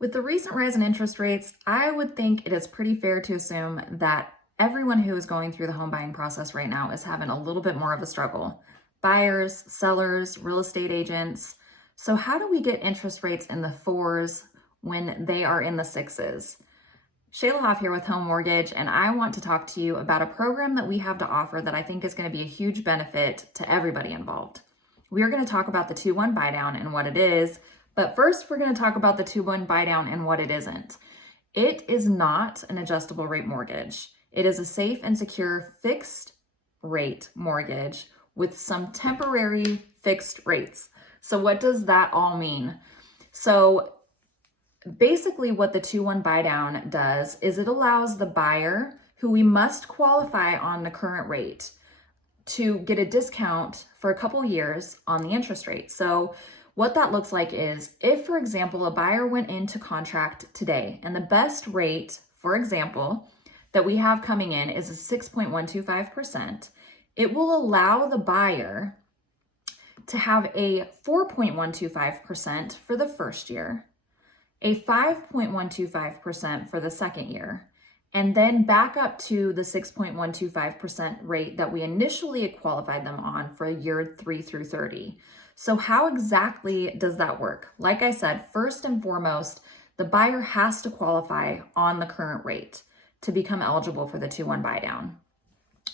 With the recent rise in interest rates, I would think it is pretty fair to assume that everyone who is going through the home buying process right now is having a little bit more of a struggle. Buyers, sellers, real estate agents. So, how do we get interest rates in the fours when they are in the sixes? Shayla Hoff here with Home Mortgage, and I want to talk to you about a program that we have to offer that I think is going to be a huge benefit to everybody involved. We are going to talk about the 2-1 buy down and what it is, but first we're going to talk about the 2-1 buy down and what it isn't. It is not an adjustable rate mortgage. It is a safe and secure fixed rate mortgage with some temporary fixed rates. So what does that all mean? So basically what the 2-1 buy down does is it allows the buyer, who we must qualify on the current rate, to get a discount for a couple years on the interest rate. So what that looks like is if, for example, a buyer went into contract today and the best rate, for example, that we have coming in is a 6.125%, it will allow the buyer to have a 4.125% for the first year, a 5.125% for the second year, and then back up to the 6.125% rate that we initially qualified them on for year 3 through 30. So how exactly does that work? Like I said, first and foremost, the buyer has to qualify on the current rate to become eligible for the 2-1 buy down.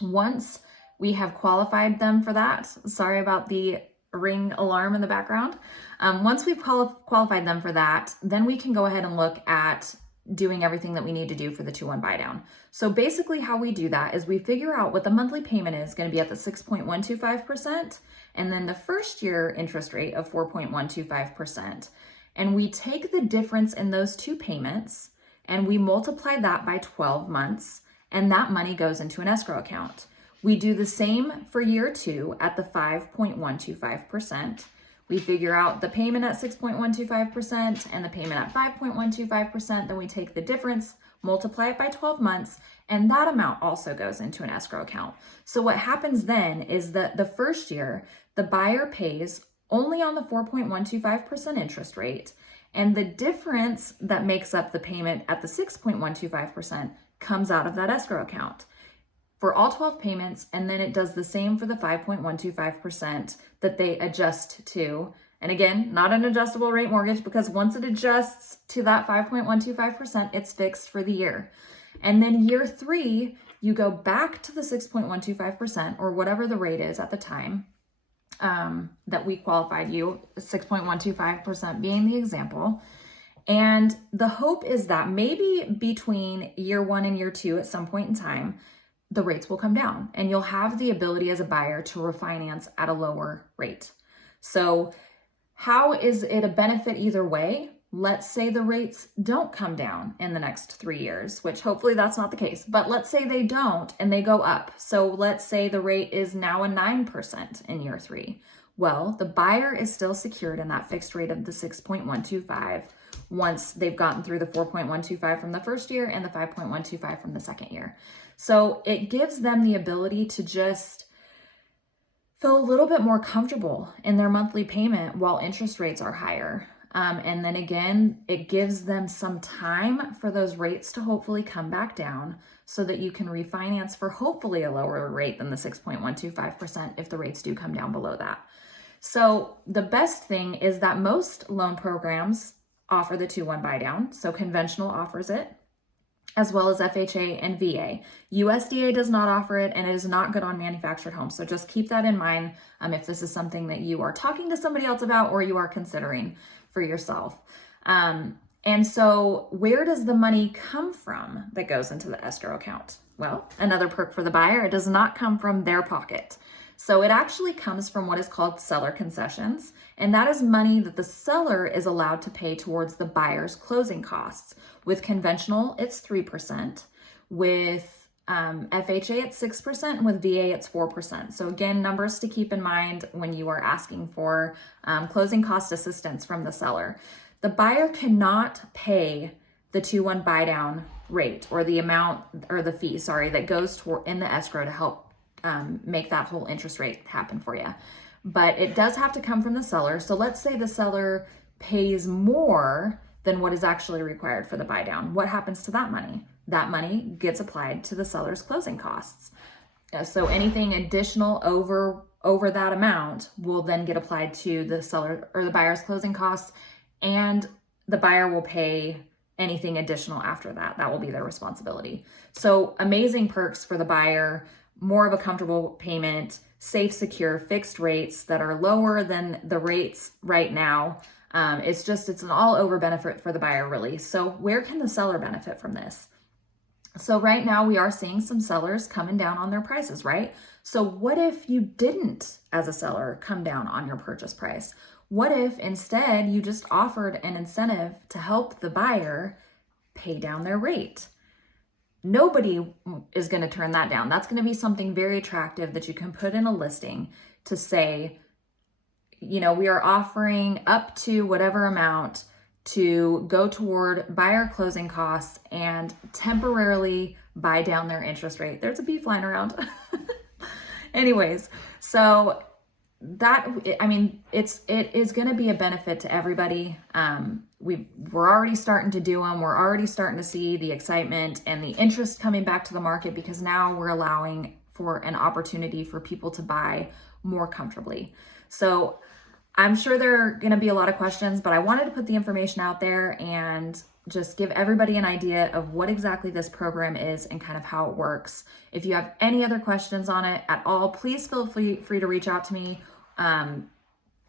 Once we have qualified them for that, sorry about the ring alarm in the background. Once we've qualified them for that, then we can go ahead and look at doing everything that we need to do for the 2-1 buy down. So basically how we do that is we figure out what the monthly payment is going to be at the 6.125% and then the first year interest rate of 4.125%. And we take the difference in those two payments and we multiply that by 12 months, and that money goes into an escrow account. We do the same for year 2 at the 5.125%. We figure out the payment at 6.125% and the payment at 5.125%. Then we take the difference, multiply it by 12 months, and that amount also goes into an escrow account. So what happens then is that the first year, the buyer pays only on the 4.125% interest rate, and the difference that makes up the payment at the 6.125% comes out of that escrow account for all 12 payments, and then it does the same for the 5.125% that they adjust to. And again, not an adjustable rate mortgage because once it adjusts to that 5.125%, it's fixed for the year. And then year 3, you go back to the 6.125% or whatever the rate is at the time that we qualified you, 6.125% being the example. And the hope is that maybe between year 1 and year 2 at some point in time, the rates will come down and you'll have the ability as a buyer to refinance at a lower rate. So how is it a benefit either way? Let's say the rates don't come down in the next 3 years, which hopefully that's not the case, but let's say they don't and they go up. So let's say the rate is now a 9% in year 3. Well, the buyer is still secured in that fixed rate of the 6.125 once they've gotten through the 4.125 from the first year and the 5.125 from the second year. So it gives them the ability to just feel a little bit more comfortable in their monthly payment while interest rates are higher. And then again, it gives them some time for those rates to hopefully come back down so that you can refinance for hopefully a lower rate than the 6.125% if the rates do come down below that. So the best thing is that most loan programs offer the 2-1 buy down. So conventional offers it, as well as FHA and VA. USDA does not offer it, and it is not good on manufactured homes. So just keep that in mind if this is something that you are talking to somebody else about or you are considering for yourself. And so where does the money come from that goes into the escrow account? Well, another perk for the buyer, it does not come from their pocket. So it actually comes from what is called seller concessions, and that is money that the seller is allowed to pay towards the buyer's closing costs. With conventional, it's 3%. With FHA, it's 6%. And with VA, it's 4%. So again, numbers to keep in mind when you are asking for closing cost assistance from the seller. The buyer cannot pay the 2-1 buy down rate or the amount or the fee, that goes in the escrow to help make that whole interest rate happen for you. But it does have to come from the seller. So let's say the seller pays more than what is actually required for the buy down. What happens to that money? That money gets applied to the seller's closing costs. So anything additional over that amount will then get applied to the seller or the buyer's closing costs, and the buyer will pay anything additional after that. That will be their responsibility. So amazing perks for the buyer, more of a comfortable payment, safe, secure, fixed rates that are lower than the rates right now. It's an all over benefit for the buyer, really. So where can the seller benefit from this? So right now we are seeing some sellers coming down on their prices, right? So what if you didn't, as a seller, come down on your purchase price? What if instead you just offered an incentive to help the buyer pay down their rate? Nobody is going to turn that down. That's going to be something very attractive that you can put in a listing to say, we are offering up to whatever amount to go toward buyer closing costs and temporarily buy down their interest rate. There's a bee flying around. Anyways, so it is going to be a benefit to everybody. We're already starting to do them. We're already starting to see the excitement and the interest coming back to the market, because now we're allowing for an opportunity for people to buy more comfortably. So I'm sure there are going to be a lot of questions, but I wanted to put the information out there and just give everybody an idea of what exactly this program is and kind of how it works. If you have any other questions on it at all, please feel free to reach out to me.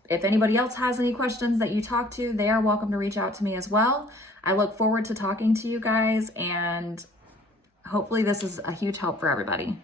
If anybody else has any questions that you talk to, they are welcome to reach out to me as well. I look forward to talking to you guys, and hopefully this is a huge help for everybody.